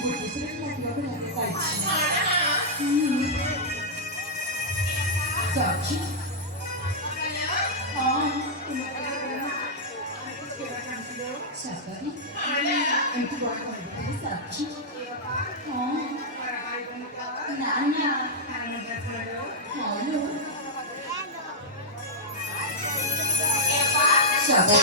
Buddhism lagi aku lagi kaji. Saji. Oh, ini siapa ini? Itu bukan itu saji. Oh, nanya. Halo. Siapa?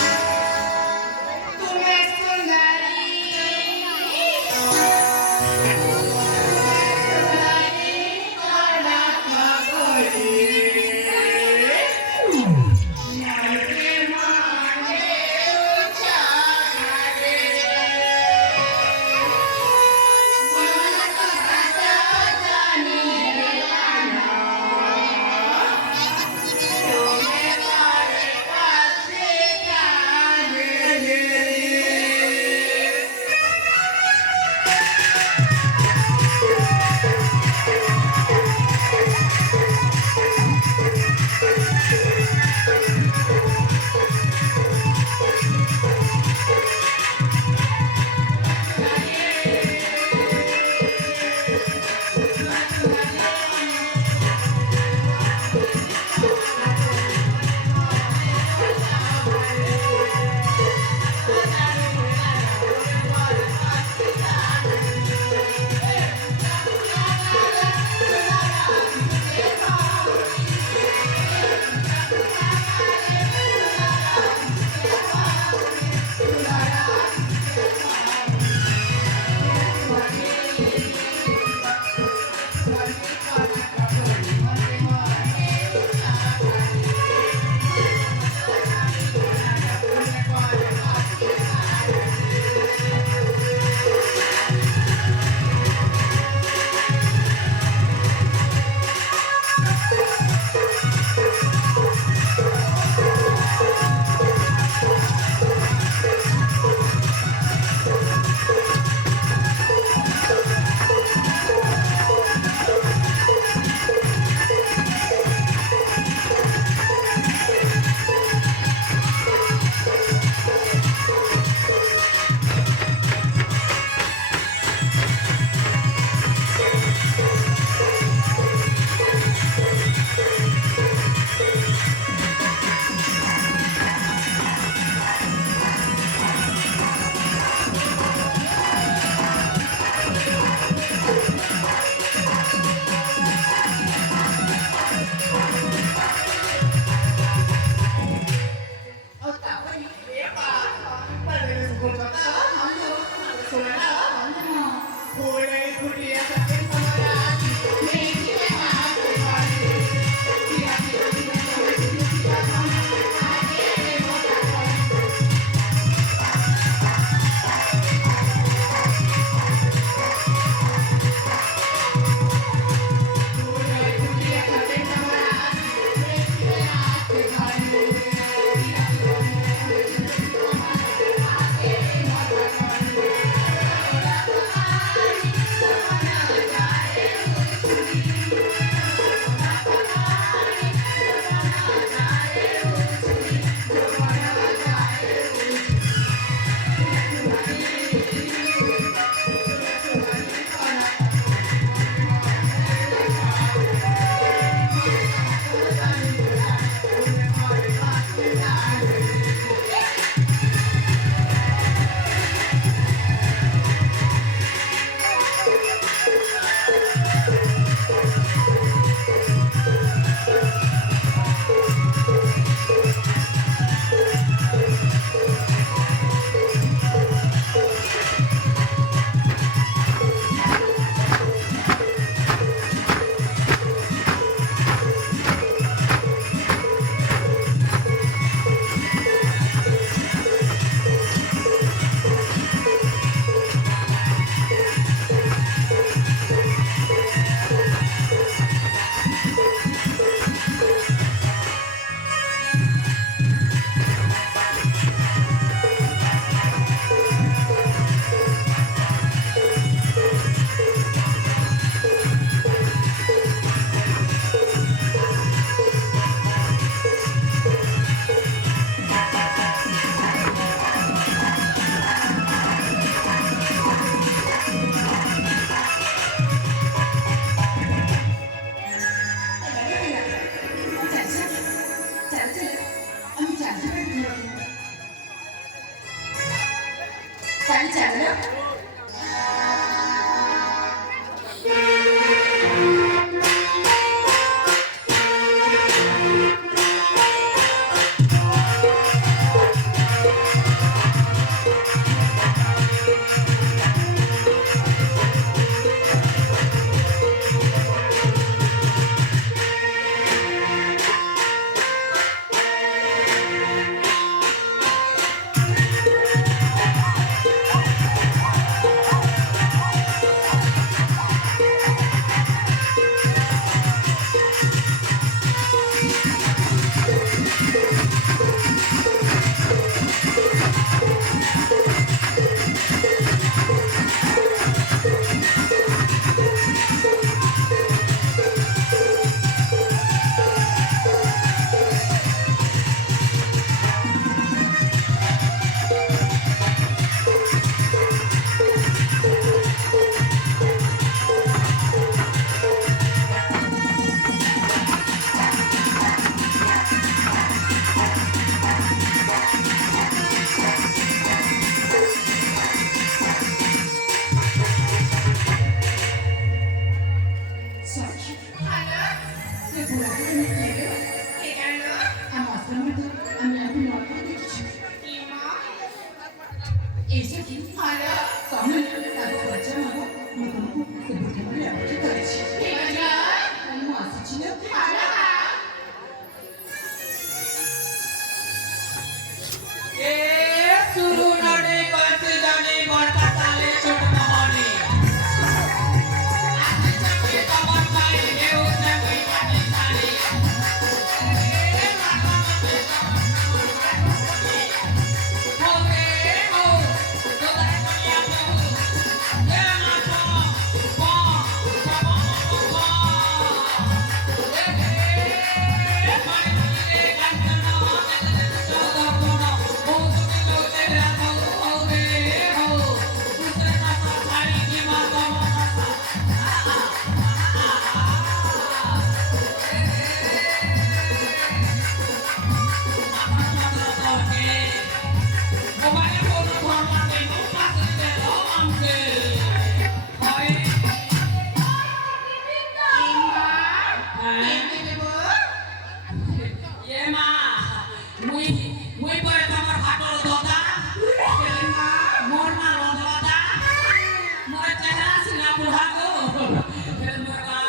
পুরাগো বেড়া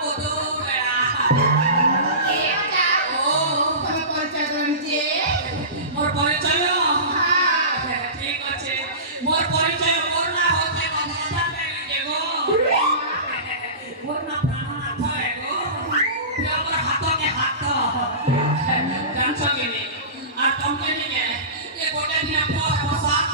কত বেড়া ও মোর পরিচয় ঠিক আছে মোর পরিচয় মোর না হতে মমতা পেলে গো মোর না প্রাণনাথ গো আমার হাতকে হাত জানছো কি নি আর তোমকে নিয়ে এ গোটে দিন পর বসাত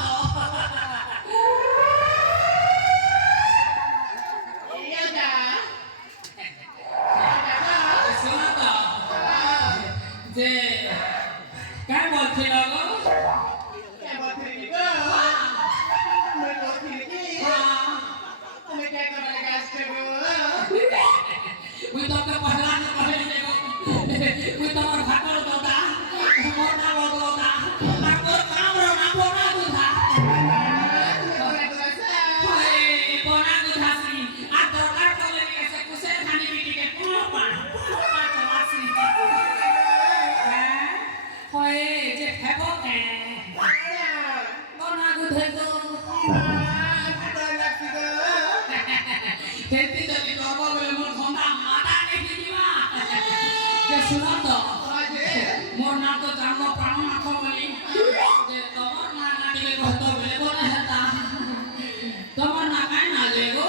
যে काय बोलছিল গো Uy toke pahalan pahalan ko. Uy tamar khatar doda. Mor na doda. Na kor kam ro na bona dudha. Hoy bona dudha si. A dorkar kole ni se kuse khani biti ke puno pa. Chalasi. Hoy je khebo ke. Bona dudha go. खेती जल्दी करबो बोले मोर खंडा माता ने दिवा जे सुनो तो मोर नाम तो जानलो प्राणनाथ बोली जे तमर ना नाटी के कहतो बोले बोले हेता तमर ना काई ना लेगो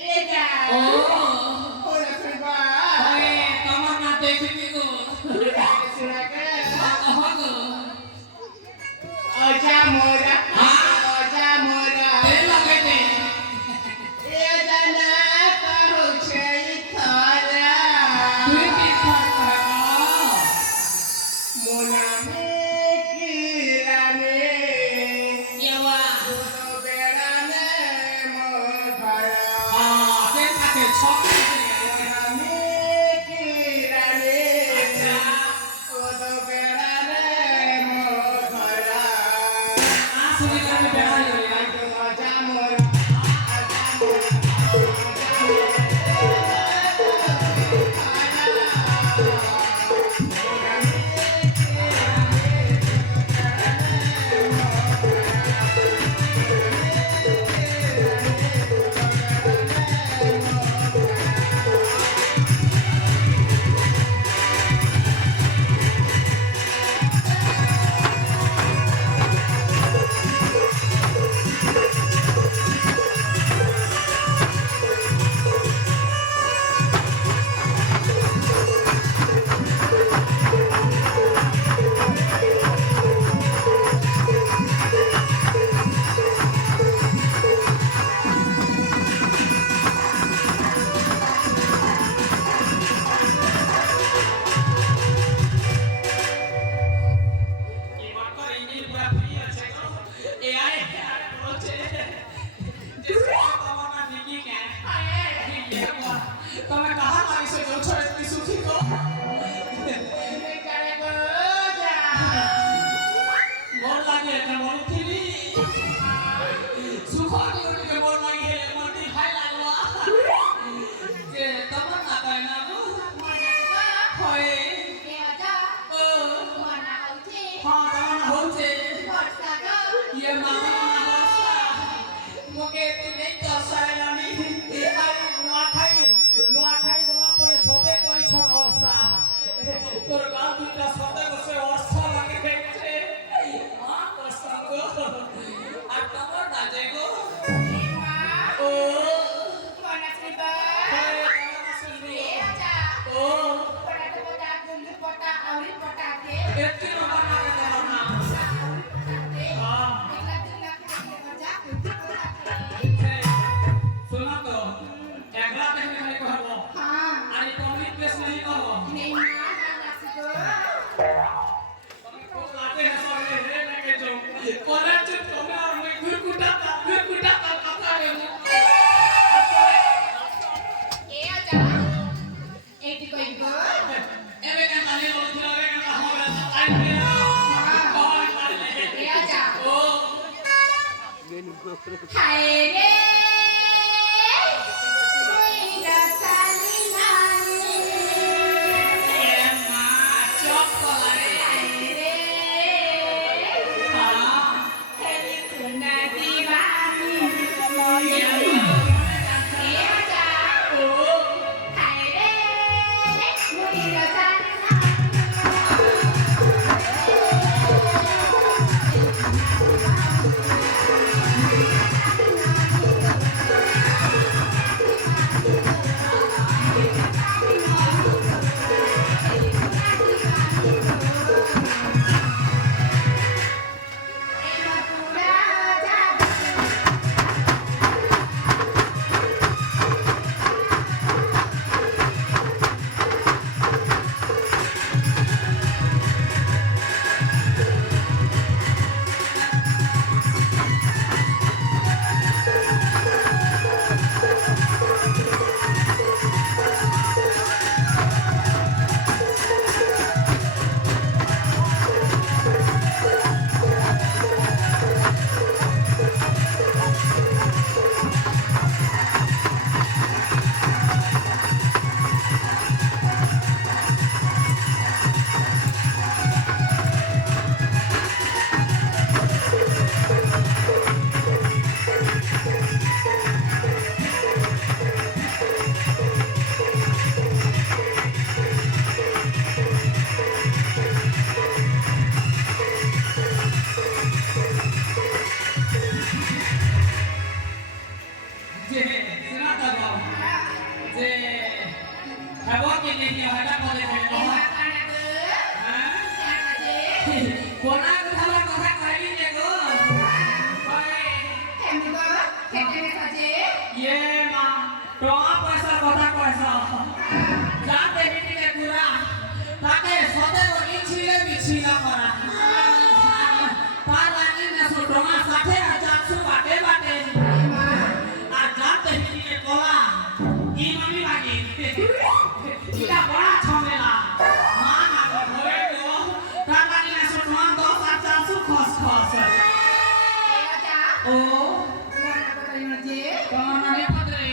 ए जा ओ ओरे सुबा ओए तमर ना देखबी गो सुना के कहो गो ओजा मोरा ओजा मोरा ए लगे दे Hãy जे सुना तो जे हवा के नहीं हटा पड़े है तो कोना कथा कथा कहली जे गो ये मां टोआ पैसा कथा पैसा जाते बिटी के पूरा ताके सदे को इछिले बिछिला करा तार लागी ने सो टोआ 60,000 बाटे बाटे आ जाते बिटी के कोला ई मम्मी लागी इला बड़ा झमेला मां ना होए गो तार लागी ने सो टोआ 10,000 खस खस ओ कमाने पत्रे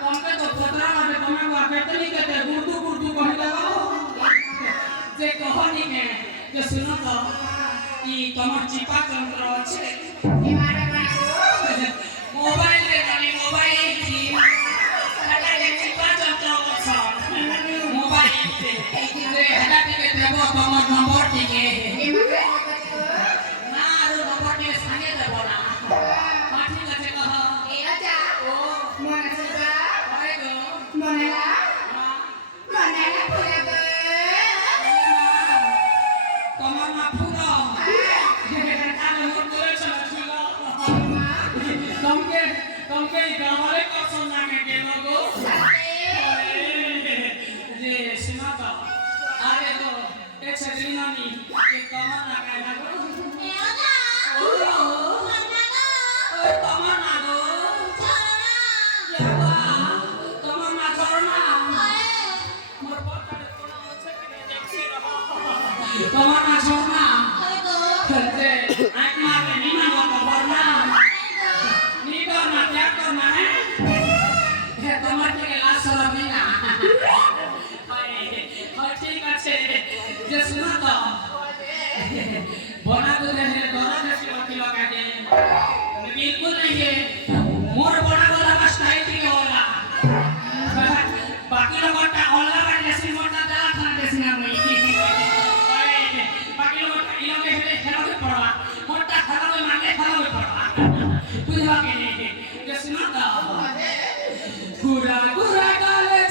तुमके तो पत्रा लागे तुम्हें वाकेतली कहते गुर्दू गुर्दू कहि दो जे कहनी में जे सुनो तो ई तमर चिपा तंत्र আছে मोबाइल रे जानी मोबाइल की हटा के चिपा तंत्र আছে मोबाइल पे जे हटा के देबो तमर नंबर टिके ना रो नंबर टिके संगे देबो ना पाठी गছে कह तुमके गावले करसन नामे के लोगो जे सुना तो अरे तो एक छजरीनानी एक कमर ना कहना गो ओ कमर ना गो छोड़ना कमर ना छोड़ना मोर पकड़ कोना होछे के देखसी रहा कमर ना छोड़ना जे आंख मार के नीना गो कबर ना क्या करना है कमर के लाश सरमी ना हाय ठीक আছে যে सुना तो बना को दे दोरा देसी लकी लगा दे बिल्कुल नहीं है मोर बड़ा वाला का स्टाइल ठीक होला बाकी लोग का होला का देसी मोटा दला खाना देसी ना भाई बाकी लोग का इलो के हेले खेला के पड़वा मोटा खाना में मांगे खाना में पड़वा बुझवा के नहीं सुना गुरा गुरा गाले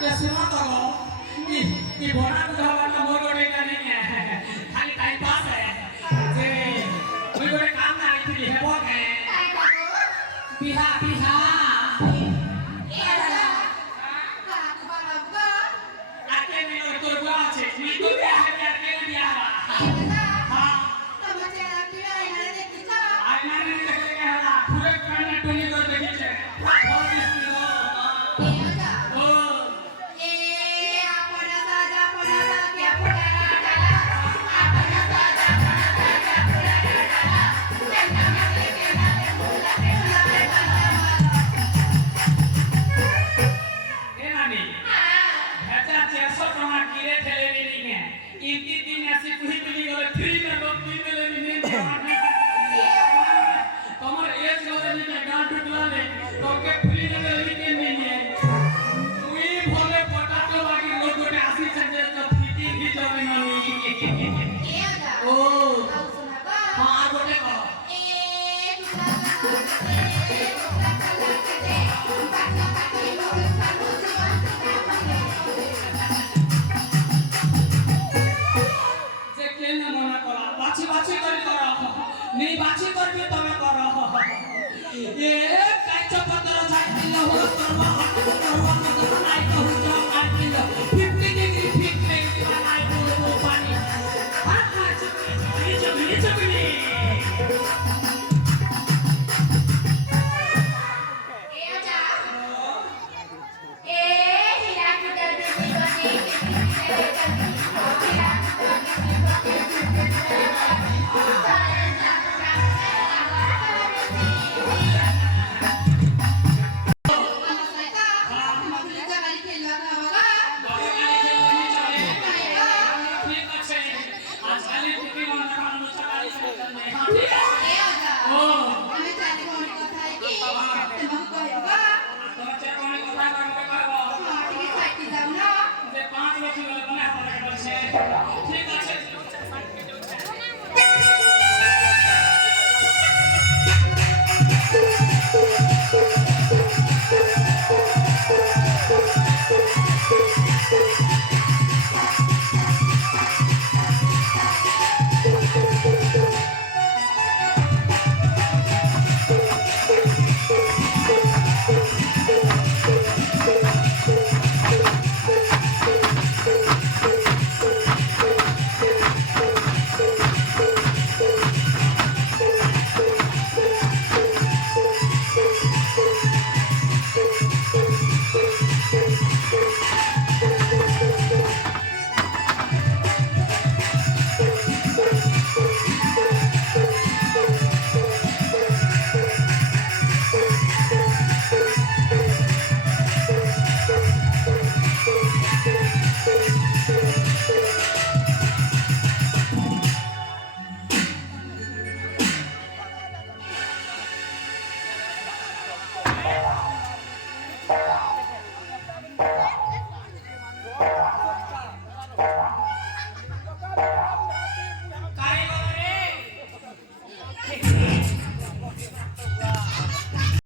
ते सुना तो ये बोना बुझावाना मोर गोड़े का नहीं है खाली टाइम पास है जे कोई गोड़े काम ना आई थी है वो है बिहा बिहा आके में तो बुआ छे मी तो बिहा है आके बिहा हां आई ना नहीं देखे के हला पूरे कान टोली कर देखी छे बहुत नहीं बाची कर भी तमे करो ये काच पत्थर झाड़ी लो करवा नहीं तो जो काट लो 50 डिग्री फिट में बनाई वो पानी हां ये चुगली